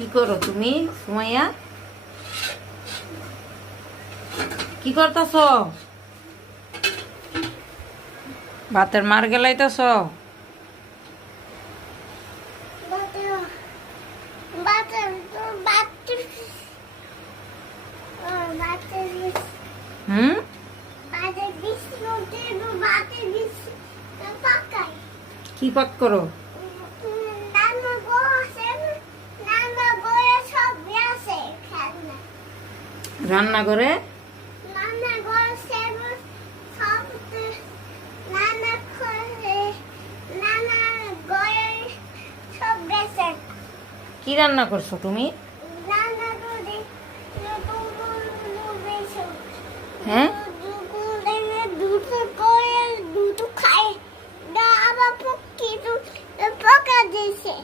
কি করো তুমি সুমাইয়া? কি করতেছ? ভাতের মার গেলাইতেছ? হুম, কি পাক করো? রান্না করে কি রান্না করছো তুমি? হ্যাঁ, দুটো খায় আবার কিছু পোকা দিয়েছে।